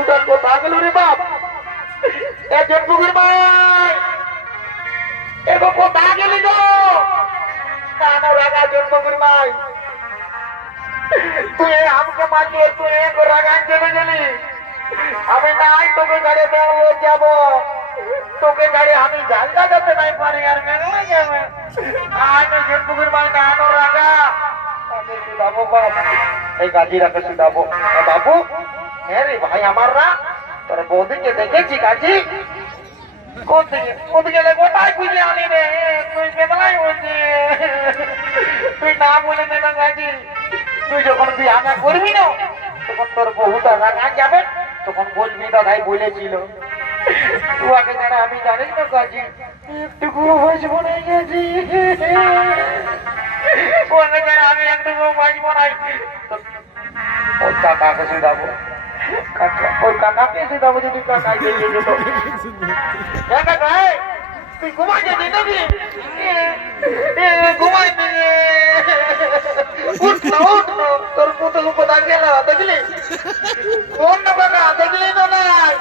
বউটা কোথা গেল রে বাপ? একজন পুকুর ভাই এগো কোথা গেলি গো? কানো রাগা জন্মপুর ভাই, তুই আমাকে মারিয়ে তুই এগো রাগান চলে গেলি। আমি নাই তোকে গাড়ি দেবো যাবো, তোকে গাড়ি আমি জায়গা যেতে নাই পারি আর মেঘলা যাবে। আমি জন্মপুর ভাই কানো রাগা বাবু বাবু এই গাজি রাখে বাবু বাবু। হ্যাঁ রে ভাই আমার রা, তোর বৌদিকে দেখেছি গাজি কোথায় গোটাই খুঁজে আনি রে, তুই কেমন বলছি? তুই না বলে দে না গাজি, তুই যখন বিয়ে করবি না তখন তোর বহুটা রাগা যাবে, তখন বলবি দাদাই বলেছিল। তুই আগে জানা আমি জানিস না গাজি একটুকু বসবো না গেছি, আমি একটুকু বসবো নাই। ওই কাকাকে শুধাবো, ওই কাকাকে শুধাবো যদি কাকা এগিয়ে যেত। তুই ঘুমাই যাবি নাকি? ঘুমাই তোর পুতুল কোথায় গেল দেখলি? কোন না কাকা দেখলি তো নাই?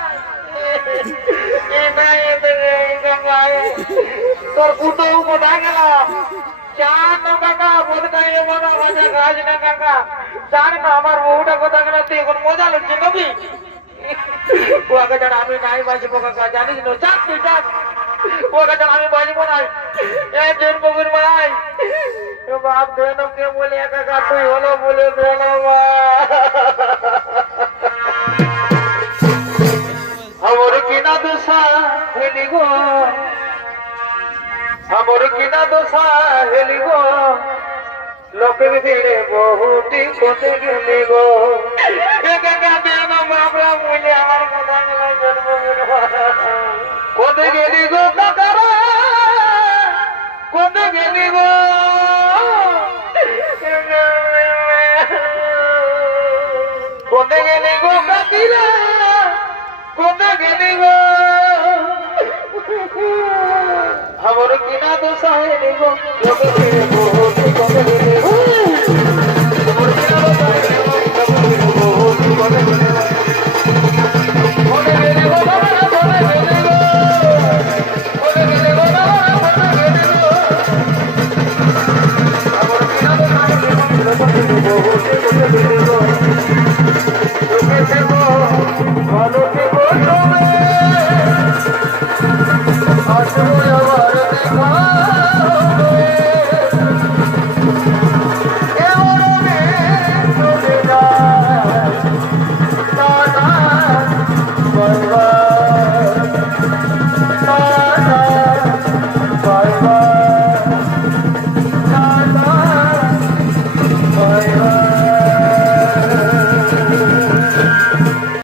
তোর পুতুল কোথায় গেল? চান না কাকা বোধকাই মজা মজা কাজ না কাকা, জান না আমার বউটা কোথায় গেল? তুই এখন মজা লুটছি নাকি? ও আগে জানা আমি নাই বাঁচবো কাকা, জানিস না? চান তুই চান ও আগে জানা আমি বাঁচবো নাই। জন্মপুর ভাই বাপ দেনকে বলে কাকা তুই হলো বলে দেন আমার কিনা দোষা হেলি গো, আমার কিনা দোষা হেলি গো, লোকের ভিড়ে বহুটি কোতে গেলি গো। আমরা বলি আমার কথা কোতে গেলি গো কাকারা, কোতে গেলি গো, কোতে গেলি গো কাকিরা, কোতে গেলি গো, আমার কিনা দোষা হেলি গো, লোকের ভিড়ে বহুটি কোতে গেলি গো।